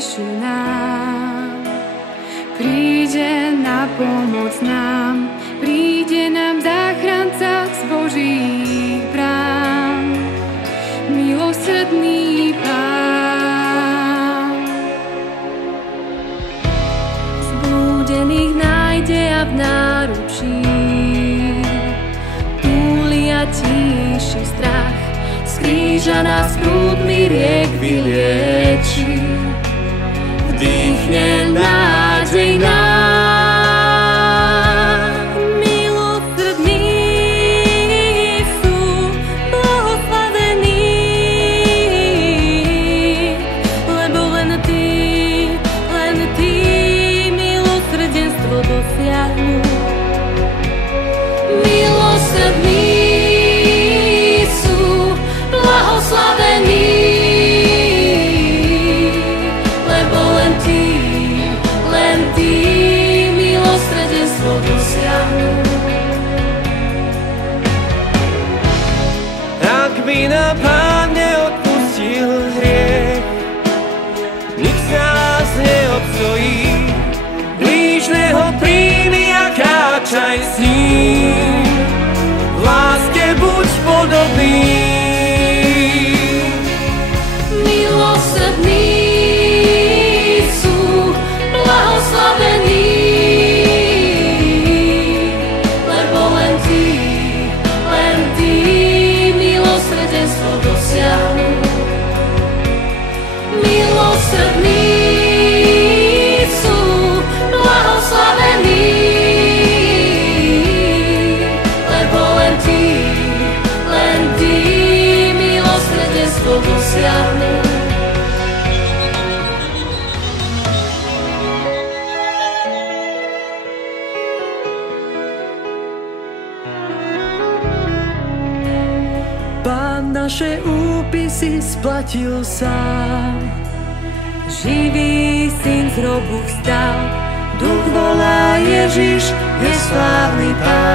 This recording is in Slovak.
najbližší nám. Príde na pomoc nám, príde nám záchranca z Božích brán, milosrdný Pán. Zblúdených nájde a v náručí túli a tíši strach, z kríža nás prúdmi riek vylieči, vdýchne nádej nám. Milosrdní sú blahoslavení, lebo len ty milosrdenstvo dosiahnu. Milosrdní sú blahoslavení, lebo len ty milosrdenstvo dosiahnu. Ak by nám Pán neodpustil hriech, nik z nás neobstojí. Blížneho príjmi a kráčaj s ním, v láske buď podobný. Milosrdní sú blahoslavení, lebo len ty milosrdenstvo dosiahnu. Milosrdní sú blahoslavení, lebo len ty milosrdenstvo dosiahnu. Pán naše úpisy splatil sám, Živý Syn z hrobu vstal, Duch volá, Ježiš je slávny Pán.